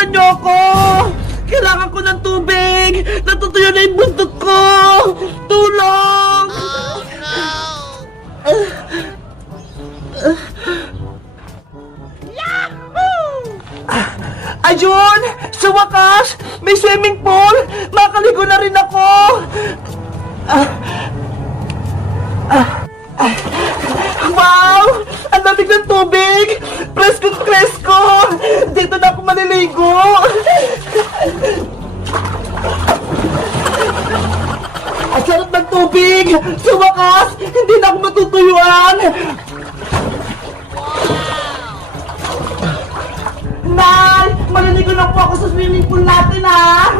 Tulungan niyo ako! Kailangan ko ng tubig! Natutuyo na yung buntot ko! Tulong! Ayun! Sa wakas! May swimming pool! Makaligo na rin ako! Wow! Ang lamig ng tubig! Presko! Dito na ako maliligo! Ang sarap ng tubig! Sa wakas! Hindi na ako matutuyuan! Nay! Maliligo na po ako sa swimming pool natin, ha!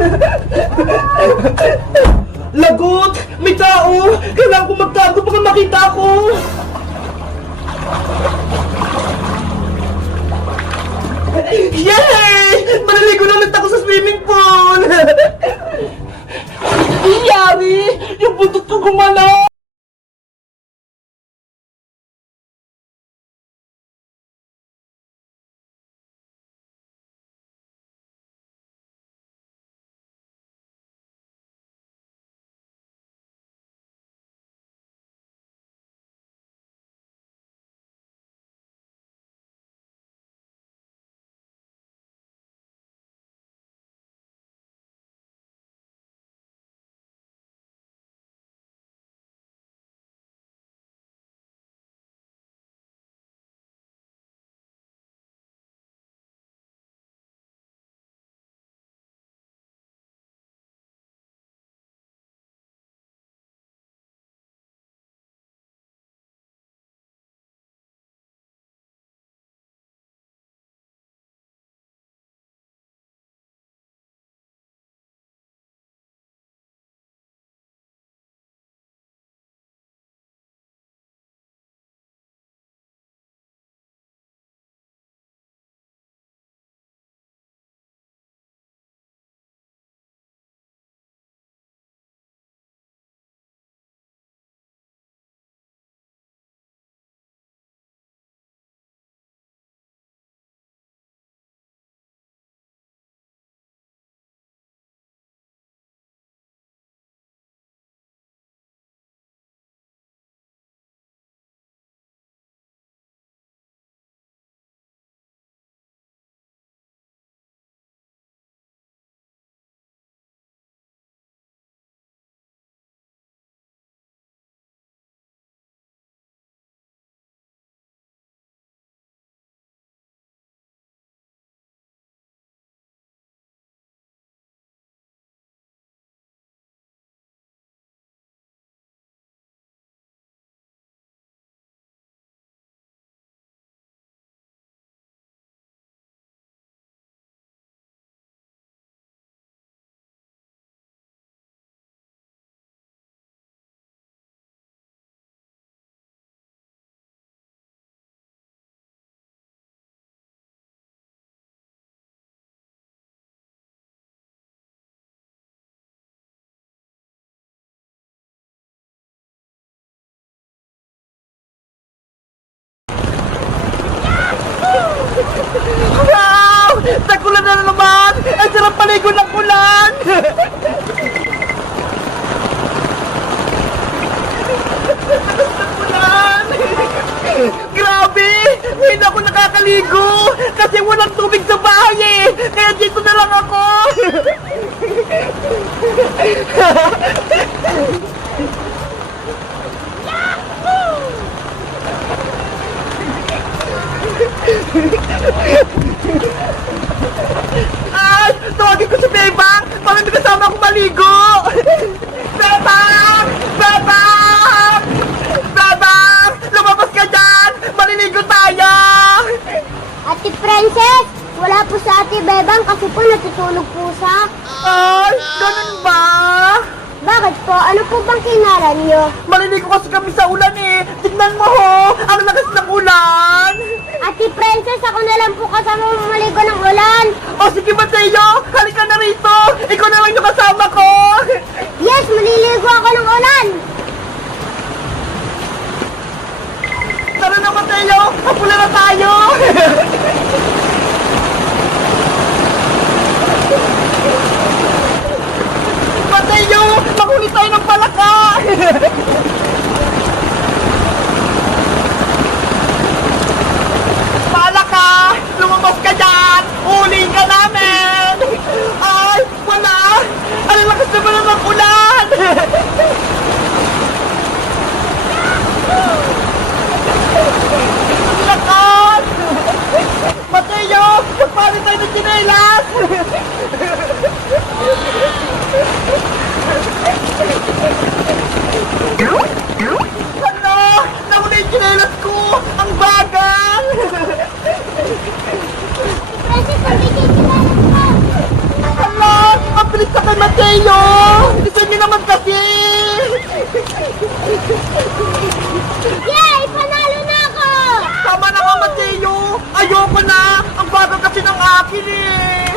Lagot! May tao! Kailangan ko magtago baka makita ako! Yay! Maliligo na ulit ako sa swimming pool! Iyari! Yung buntot ko gumalaw! Wow! Tagulan na naman! Ang sarap paligo ng ulan! Ulan! Grabe! Hindi ako nakakaligo! Kasi walang tubig sa bahay eh! Kaya dito na lang ako! Ay! Tawagin ko si Bebang! Bakit hindi kasama akong maligo? Bebang! Bebang! Bebang! Lumabas ka dyan! Maliligo tayo! Ate Princess, wala po sa Ate Bebang kasi po natutulog po siya. Ay! Ganun ba? Bakit po? Ano po bang kinaran niyo? Maliligo kasi kami sa ulan eh! Tignan mo ho! Ang lakas ng ulan! Ate Princess, ako na lang po kasama maligo ng ulan. O sige Mateo! Halika na rito! Ikaw na lang yung kasama ko! Yes, maliligo ako ng ulan. Tara na Mateo! Kapula na tayo! Umalis ka kay Mateo! Gusto niyo naman kasi! Yay! Panalo na ako! Tama na nga, Mateo! Ayoko na! Ang bagal kasi ng akin eh!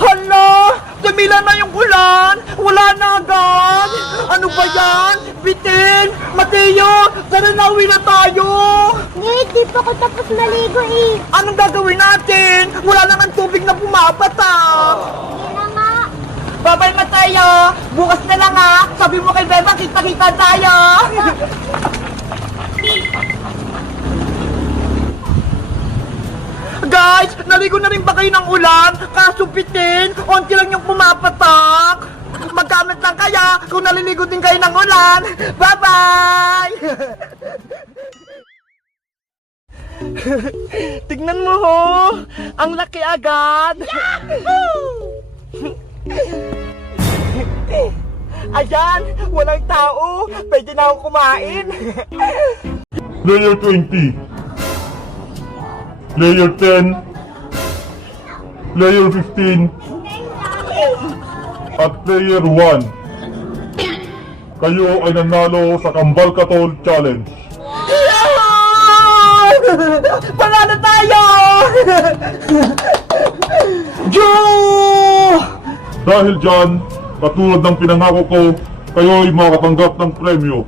Hala! Tumila na yung ulan! Wala na agad! Ano ba yan? Bitin! Mateo! Tara na, uwi na tayo! Hindi pa ako tapos maligo eh. Anong gagawin natin? Wala naman tubig na pumapatak! Hindi na nga. Bye-bye, Mateo! Bukas na lang ha! Sabi mo kay Beba, kita-kita tayo! Guys, naligo na rin ba kayo ng ulan? Kaso bitin, onti lang yung pumapatak. Magkamit lang kaya kung naliligo din kayo ng ulan. Bye-bye! Tignan mo ho, ang laki agad. Ayan, walang tao. Pwede na akong kumain. Player 20, Player 10, Player 15, at Player 1. Kayo ay nanalo sa Kambal Katol Challenge. Panalo tayo! Joe! Dahil dyan, katulad ng pinangako ko, kayo ay makatanggap ng premyo.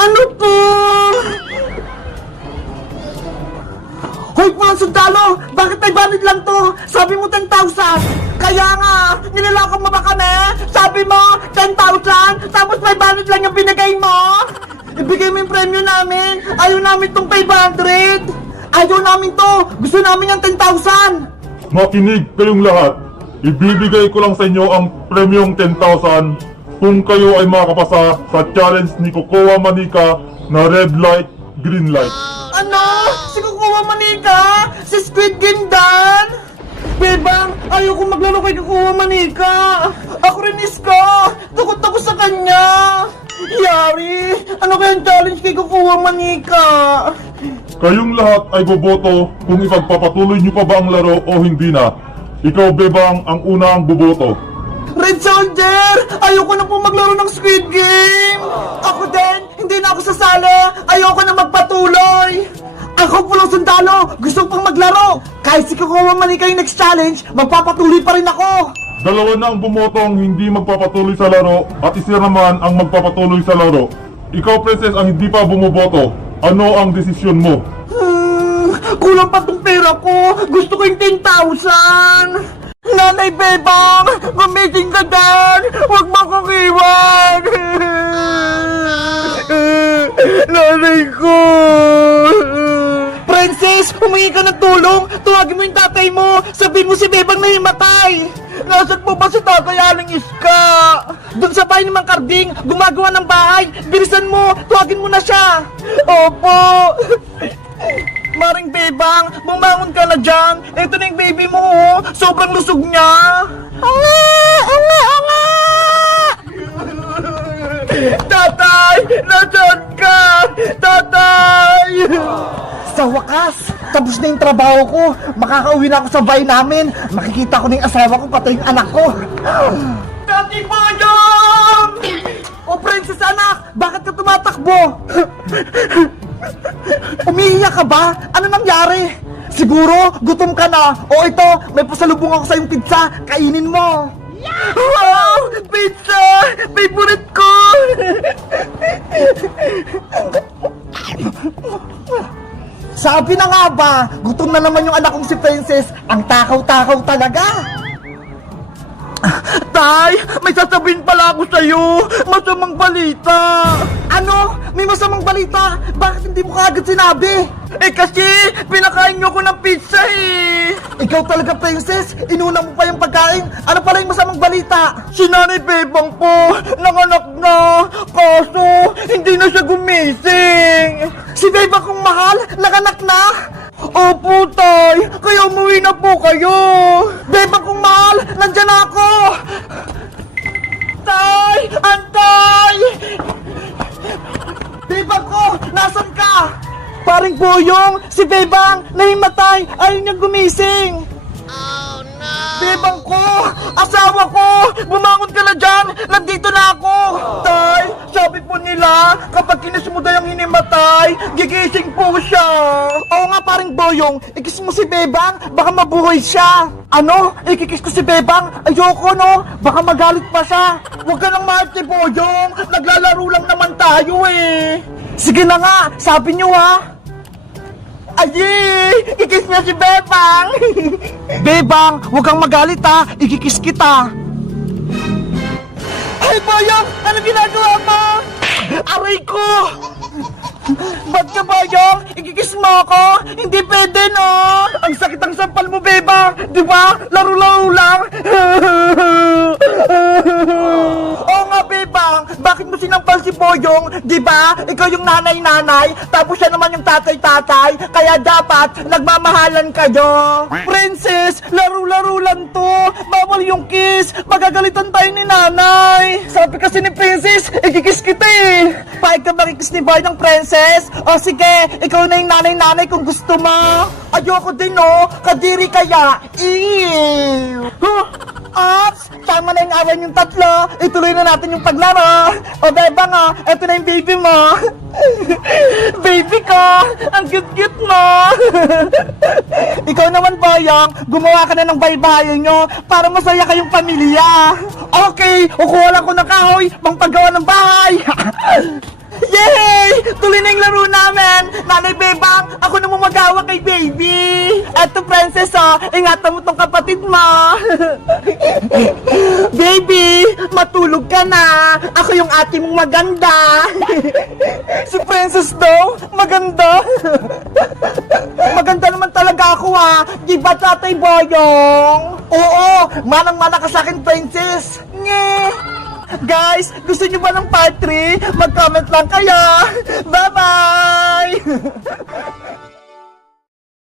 Ano to? Hoy, mga sundalo! Bakit may banid lang to? Sabi mo 10,000! Kaya nga, nilalakaw mo ba kami? Sabi mo, 10,000! Tapos may banid lang yung binigay mo? Ibigay mo yung premyo namin! Ayaw namin tong 500! Ayaw namin to! Gusto namin yung 10,000! Makinig kayong lahat. Ibibigay ko lang sa inyo ang premyong 10,000 kung kayo ay makapasa sa challenge ni Kokowa Manika na red light, green light. Ano? Si Kukuha Manika? Si Squid Game Dan? Bebang, ayoko maglaro kay Kukuha Manika. Ako rin iska. Takot ako sa kanya. Yari, ano kayang challenge kay Kukuha Manika? Kayong lahat ay boboto kung ipagpapatuloy nyo pa ba ang laro o hindi na. Ikaw, Bebang, ang unang boboto. Red Soldier! Ayoko na po maglaro ng Squid Game! Ako din! Hindi na ako sasali! Ayoko na magpatuloy! Ako pulong sundalo! Gusto pang maglaro! Kahit si Kukuha Manika yung next challenge, magpapatuloy pa rin ako! Dalawa na ang bumotong hindi magpapatuloy sa laro at isa naman ang magpapatuloy sa laro. Ikaw, Princess, ang hindi pa bumoboto. Ano ang desisyon mo? Kulang pa tong pera ko! Gusto ko yung 10,000! Nanay Bebang! Gumising ka dyan! Huwag mo akong iwan! Nanay ko! Princess! Humingi ka ng tulong! Tuwagin mo yung tatay mo! Sabihin mo si Bebang na himatay! Nasaan po ba si Tatay Aling Iska? Doon sa bahay ni Mang Karding! Gumagawa ng bahay! Bilisan mo! Tuwagin mo na siya! Opo! Maring Bebang, bumangon ka na dyan. Ito na yung baby mo, oh. Sobrang lusog niya. Anga! Tatay! Nasaan ka? Tatay! Sa wakas, tapos na yung trabaho ko. Makakauwi na ako sa bahay namin. Makikita ko na yung asawa ko, pati yung anak ko. Tati Boyong! O princess anak, bakit ka tumatakbo? Umiiyak ka ba? Ano nangyari? Siguro, gutom ka na. O ito, may pasalubong ako sa yung pizza. Kainin mo. Wow! Pizza! Favorite ko! Sabi na nga ba, gutom na naman yung anak kong si Princess. Ang takaw-takaw talaga. Tay, may sasabihin pala ako sa'yo. Masamang balita. Ano? May masamang balita? Bakit hindi mo kaagad sinabi? Eh kasi, pinakain niyo ko ng pizza eh. Ikaw talaga, Princess. Inuna mo pa yung pagkain. Ano pala yung masamang balita? Si Nanay Bebang po, nanganak na. Kaso, hindi na siya gumising. Si Bebang kong mahal, nanganak na. Opo, Tay. Kaya umuwi na po kayo. Bebang kong mahal, nandyan ako. Antay! Antay! Bebang ko! Nasaan ka? Paring Boyong! Si Bebang! Nahimatay! Ayaw niyang gumising! Oh no! Bebang ko! Asawa ko! Bumangon ka na dyan! Nandito na ako! Tay! Sabi po nila, kapag kinis mo daw yung hinimatay, gigising po siya! Oo nga paring Boyong, ikis mo si Bebang, baka mabuhay siya! Ano? Ikikis ko si Bebang? Ayoko no! Baka magalit pa siya! Huwag ka nang mahal si Boyong! Naglalaro lang naman tayo eh! Sige na nga! Sabi niyo ha! Ayi! Ikis niya si Bebang! Bebang, huwag kang magalit ha! Ikikis kita! Ay, Boyong! Ano ginagawa mo? Aray ko! Ba't ka, Boyong? Ikikis mo ako? Hindi pwede, no? Ang sakit ang sampal mo, Bebang! Di ba? Laro-laro lang! Oo nga, Bebang! Bakit mo sinampal si Boyong? Di ba? Ikaw yung nanay-nanay, tapos siya naman yung tatay-tatay, kaya dapat nagmamahalan kayo! Princess! Laro-laro lang to! Bawal yung kiss! Magagalitan tayo ni nanay! Sabi kasi ni Princess, ikikis kita eh! Paig ka makikis ni Boy ng Princess? O sige, ikaw na yung nanay-nanay kung gusto mo! Ayoko din no! Kadiri kaya! Ew! Huh? Ops! Tama na yung away yung tatlo! Ituloy na natin yung paglaro! O Beba nga, eto na yung baby mo! Baby ko! Ang cute-cute mo! Ikaw naman, Boyong, gumawa ka na ng baybayin nyo para masaya kayong pamilya! Okay! Kukuha lang ko ng kahoy pang paggawa ng bahay! Yay! Tuloy na yung laro namin! Nanay Bebang, ako na magawa kay baby! Eto, Princess, oh, ingatan mo tong kapatid mo! Baby, matulog ka na! Ako yung ate mong maganda! Si Princess daw, maganda! Maganda naman talaga ako, ha! Di ba, Tatay Boyong? Oo, manang-mana ka sa akin, Princess! Nye! Guys, gusto niyo ba ng part 3? Mag-comment lang kayo! Bye-bye!